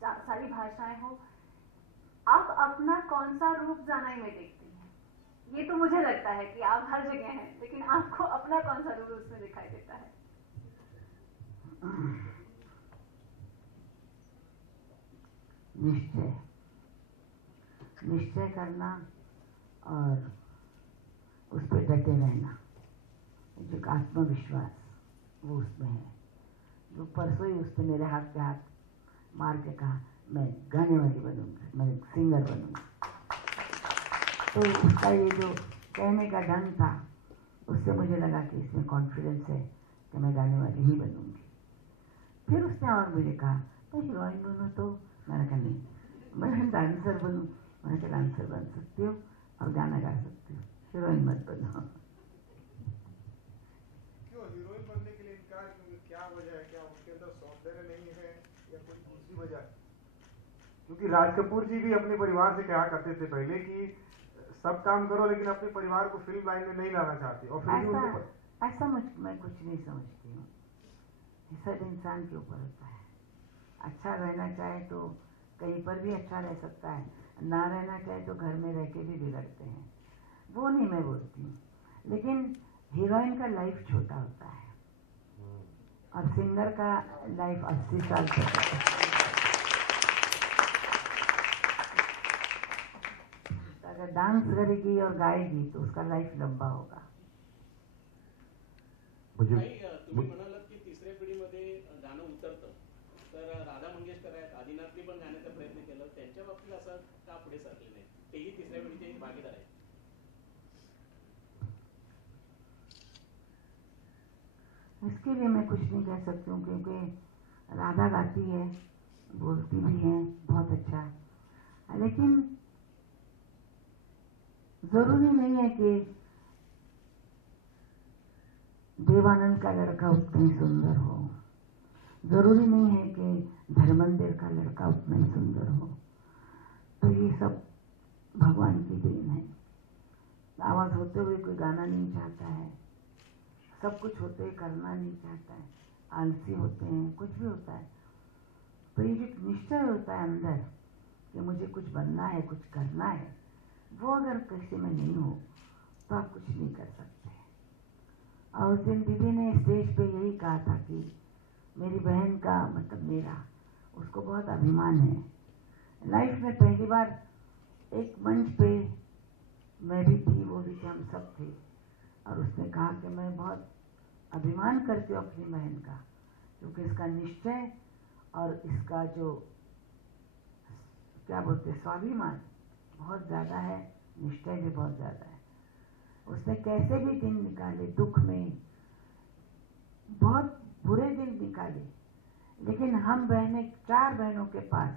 सारी भाषाएं हो, आप अपना कौन सा रूप जानाई में देखती हैं? ये तो मुझे लगता है कि आप हर जगह हैं, लेकिन आपको अपना कौन सा रूप उसमें दिखाई देता है? निश्चय, निश्चय करना और उस पर डटे रहना, जो आत्मविश्वास वो उसमें है। जो परसों ही उसने मेरे हाथ पे हाथ मार के कहा मैं गाने वाली बनूंगी, मैं सिंगर बनूंगी, तो उसका ये जो कहने का ढंग था, उससे मुझे लगा कि इसमें कॉन्फिडेंस है कि मैं गाने वाली ही बनूंगी। फिर उसने और मुझे कहा मैं हीरोइन बनूँ, तो मैंने कहा नहीं, मैं डांसर बनूँ। मैंने कहा डांसर बन सकती हो और गाना गा सकती हो, हीरोइन मत बनो। क्यों हीरोइन बनने के लिए इनकार? क्या वजह है? क्या उनके अंदर सौंदर्य नहीं है या कोई दूसरी वजह? क्योंकि राज कपूर जी भी अपने परिवार से कहा करते थे पहले कि सब काम करो लेकिन अपने परिवार को फिल्म लाइन में नहीं लाना चाहते, और फिर भी ऐसा मैं कुछ नहीं समझती हूँ। सब इंसान के ऊपर होता है। अच्छा रहना चाहे तो कहीं पर भी अच्छा रह सकता है, ना रहना चाहे तो घर में रह के भी बिगड़ते हैं, वो नहीं मैं बोलती हूँ। लेकिन हीरोइन का लाइफ छोटा होता है और सिंगर का लाइफ 80 साल तक होता है। अगर डांस करेगी और गाएगी तो उसका लाइफ लंबा होगा। तुम्ही म्हणालात की तिसऱ्या पिढीमध्ये गाणं उतरतं, तर राधा मंगेशकर आहेत, आदिनाथनी पण गाण्याचा प्रयत्न केला, त्यांच्या बाबतीत असं का पुढे सरले नाही? तेही तिसऱ्या पिढीचे एक भागीदार आहेत. इसके लिए मैं कुछ नहीं कह सकती हूँ, क्योंकि राधा गाती है, बोलती भी है बहुत अच्छा, लेकिन जरूरी नहीं है कि देवानंद का लड़का उतना ही सुंदर हो, जरूरी नहीं है कि धर्मेंद्र का लड़का उतना ही सुंदर हो। तो ये सब भगवान की देन है। आवाज होते हुए कोई गाना नहीं चाहता है, सब कुछ होते हुए करना नहीं चाहता है, आलसी होते हैं, कुछ भी होता है। तो ये जो निश्चय होता है अंदर कि मुझे कुछ बनना है, कुछ करना है, वो अगर किसी में नहीं हो तो आप कुछ नहीं कर सकते। और उस दिन दीदी ने स्टेज पे यही कहा था कि मेरी बहन का मतलब मेरा, उसको बहुत अभिमान है। लाइफ में पहली बार एक मंच पे मैं भी थी, वो भी थी, हम सब थे, और उसने कहा कि मैं बहुत अभिमान करती हूँ अपनी बहन का, क्योंकि इसका निश्चय और इसका जो क्या बोलते स्वाभिमान बहुत ज़्यादा है, निश्चय भी बहुत ज़्यादा है। उसने कैसे भी दिन निकाले, दुख में बहुत बुरे दिन निकाले, लेकिन हम बहनें 4 बहनों के पास,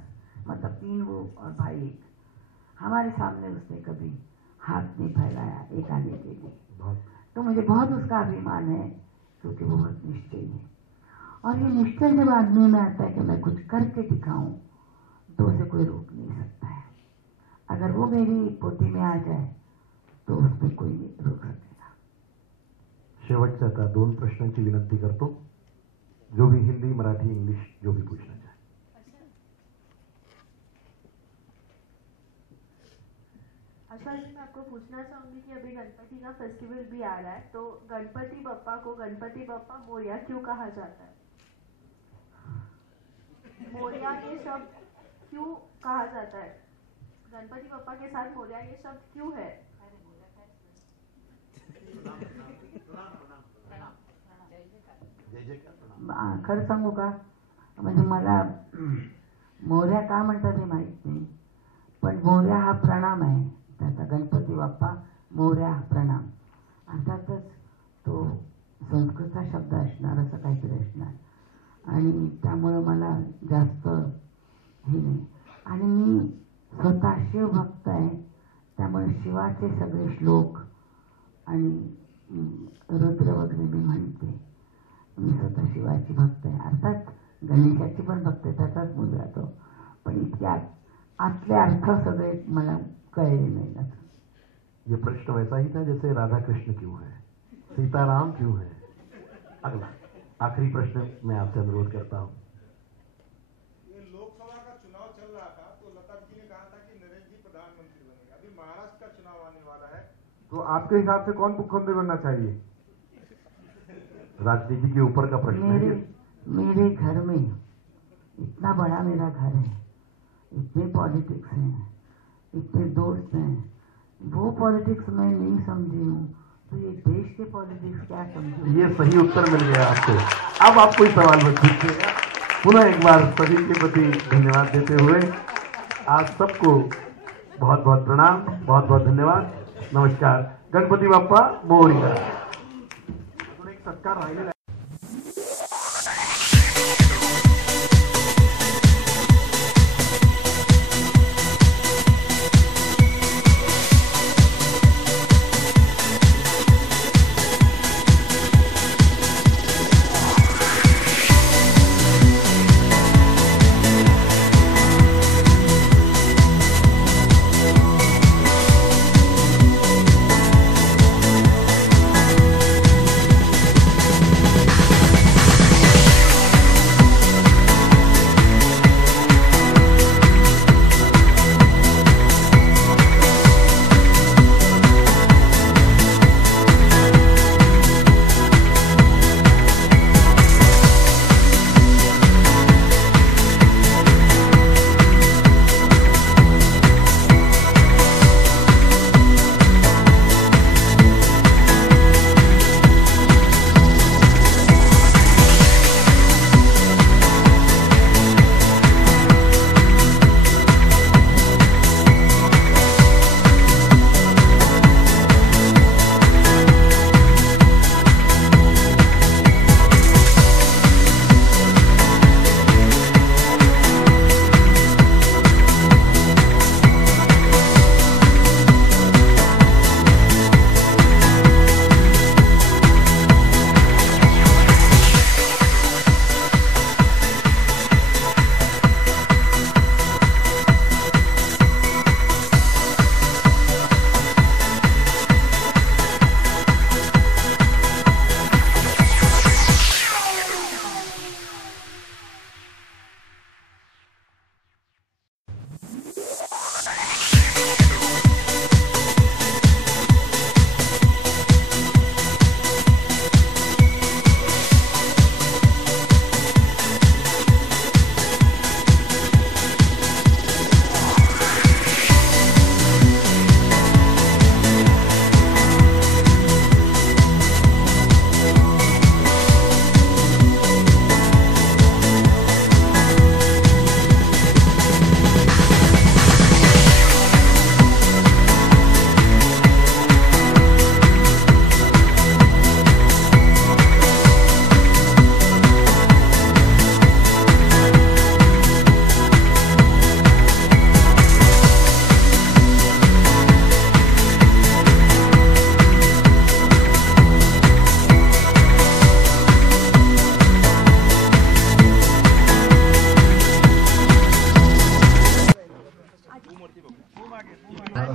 मतलब 3 वो और भाई एक, हमारे सामने उसने कभी हाथ नहीं फैलाया एक आने के लिए। तो मुझे बहुत उसका अभिमान है, क्योंकि वो बहुत निश्चयी है। और ये निश्चय जब आदमी में आता है कि मैं कुछ करके दिखाऊं, तो उसे कोई रोक नहीं सकता है। अगर वो मेरी पोती में आ जाए तो उसमें कोई नहीं रोक सकेगा। शेवटच्या आता 2 प्रश्नांची विनंती करतो, जो भी हिंदी, मराठी, इंग्लिश जो भी पूछना चाहे। आशा जी, मैं आपको पूछना चाहूंगी कि अभी गणपति का फेस्टिवल भी आ रहा है, तो गणपति बप्पा को गणपति बप्पा मोरिया क्यों कहा जाता है? मोरिया ये शब्द क्यों कहा जाता है? गणपति बप्पा के साथ मोरिया ये शब्द क्यों है? खरं सांगू का, म्हणजे मला मोरया का म्हणतात हे माहित नाही, पण मोरया हा प्रणाम आहे त्याचा। गणपती बाप्पा मोरया हा प्रणाम, अर्थातच तो संस्कृतचा शब्द असणार, असं काहीतरी असणार, आणि त्यामुळं मला जास्त हे नाही। आणि मी स्वतः शिवभक्त आहे, त्यामुळे शिवाचे सगळे श्लोक आणि रुद्र वगैरे मी म्हणते। मी स्वतः शिवाची भक्त आहे, अर्थात गणेशाची पण भक्त आहे, त्याचाच मूल जातो, पण इतक्या आतले अर्थ सगळे मला कळले नाही। ये प्रश्न वैसा ही था जैसे राधा कृष्ण क्यों है, सीताराम क्यों है। अगला आखिरी प्रश्न मैं आपसे अनुरोध करता हूँ। ये लोक लोकसभा का चुनाव चल रहा था तो लता जी ने कहा था कि नरेंद्र जी प्रधानमंत्री बनेंगे। अभी महाराष्ट्र का चुनाव आने वाला है, तो आपके हिसाब से कौन मुख्यमंत्री बनना चाहिए? राजनीति के ऊपर का प्रश्न है ये। मेरे घर में इतना बड़ा मेरा घर है, इतने पॉलिटिक्स हैं, इतने दोस्त हैं, वो पॉलिटिक्स मैं नहीं समझी हूँ तो ये देश के पॉलिटिक्स क्या समझूं? ये सही उत्तर मिल गया आपको। अब आप कोई सवाल मत पूछिएगा। पुनः एक बार सभी के प्रति धन्यवाद देते हुए आप सबको बहुत बहुत प्रणाम, बहुत बहुत धन्यवाद, नमस्कार। गणपति बाप्पा मोरया। एक सत्कार राहिलेला आहे।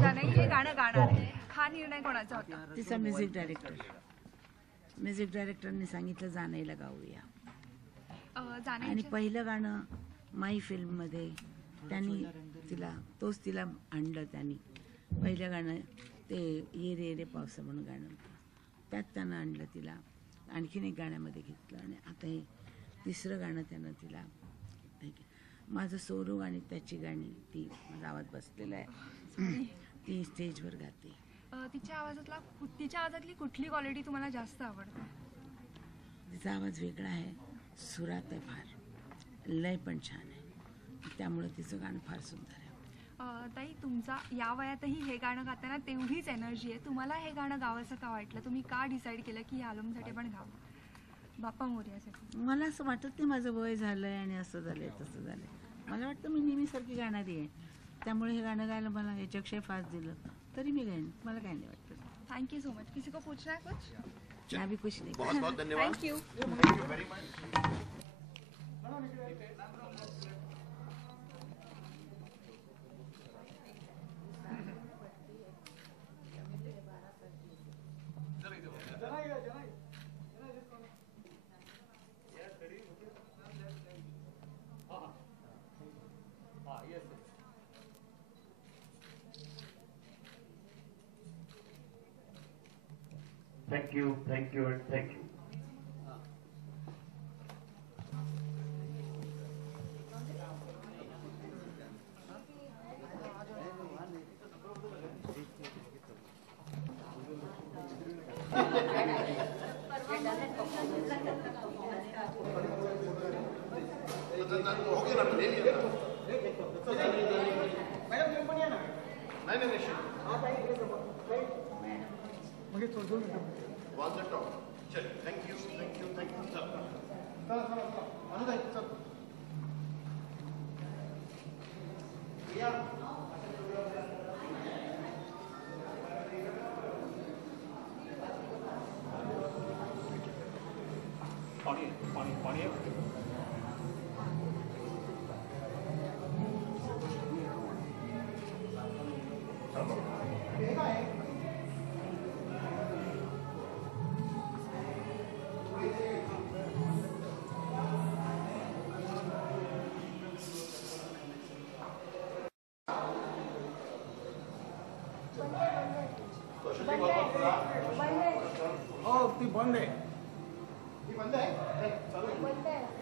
जानाई हे गाणं गाणार आहे हा निर्णय कोणाचा होता? तिचा म्युझिक डायरेक्टरने सांगितलं जाणईला गाऊया. आणि जानाईच्या पहिलं गाणं माई फिल्ममध्ये त्यांनी तोच तिला आणलं. त्यांनी पहिलं गाणं ते ये रे रे पावसा म्हणून गाणं होतं, त्यात त्यानं आणलं तिला. आणखीन एक गाण्यामध्ये घेतलं आणि आता हे तिसरं गाणं त्यानं तिला. माझं सोनू आणि त्याची गाणी ती माझा आवाज बसलेला आहे, ती स्टेजवर गाते. तिच्या आवाजातली कुठली क्वालिटी तुम्हाला जास्त आवडते? तिचा आवाज वेगळा आहे, सुरात आहे, फार लय पण छान आहे, त्यामुळे तिचं गाणं फार सुंदर आहे. ताई तुमचा या वयातही हे गाणं गाताना तेवढीच एनर्जी आहे. तुम्हाला हे गाणं गावंसं का वाटलं? तुम्ही का डिसाईड केलं की या अल्बमसाठी पण गावं बाप्पा मोरयासाठी? मला असं वाटत नाही माझं वय झालंय आणि असं झालंय तसं झालंय. मला वाटतं मी नेहमीसारखी गाणारी आहे, त्यामुळे हे गाणं गायला मला याच्यापेक्षा फास्ट दिलं तरी मी गाईन, मला काय नाही वाटतं. Thank you so much. किसी को पूछना है कुछ? मैं भी कुछ नहीं. बहुत बहुत धन्यवाद. Thank you. Thank you, and thank you. ती बंद आहे. ती बंद आहे. चालू आहे.